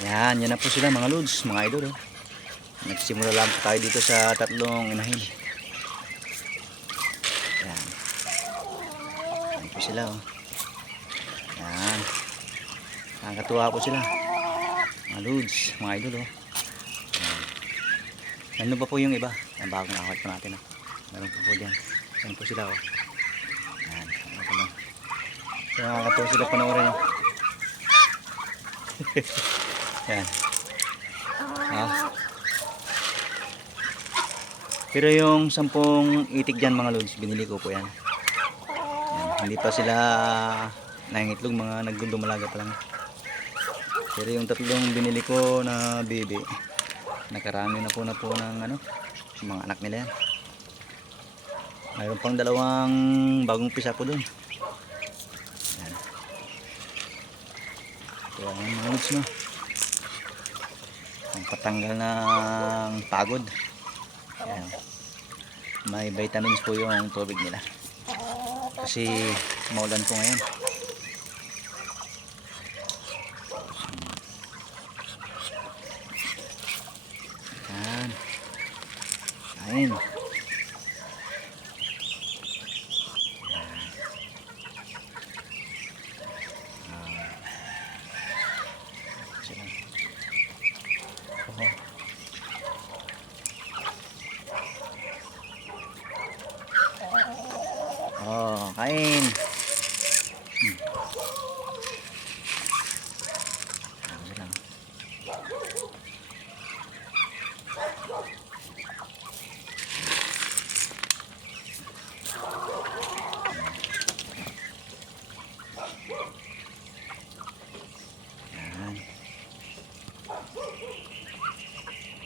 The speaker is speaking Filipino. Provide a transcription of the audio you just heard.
Yan na po sila mga lods, mga idol. Oh. Nagsimula lang po tayo dito sa tatlong inahin. Yan. Yan po sila. Oh. Yan. Nakakatuwa po sila. Mga lods, mga idol. Oh. Yan. Ano ba po yung iba? Ang bagong nakakot po natin. Oh. Meron po dyan. Yan po sila. Oh. Yan. Nakakatuwa sila panoorin. Oh. Yan. Ah. Pero yung 10 itik dyan mga lods, binili ko po yan. Yan. Hindi pa sila nangingitlog, mga nagdumalaga pa lang. Pero yung tatlong binili ko na baby, nakarami na po ng ano, mga anak nila yan. Mayroon pang 2 bagong pisa ko dun. Yan. Ito ang mga lods, no? Ang patanggal ng pagod. Ayan. May vitamins po yung tubig nila kasi maulan po ngayon. Ayan. Ayan. Oh, kain. Yan.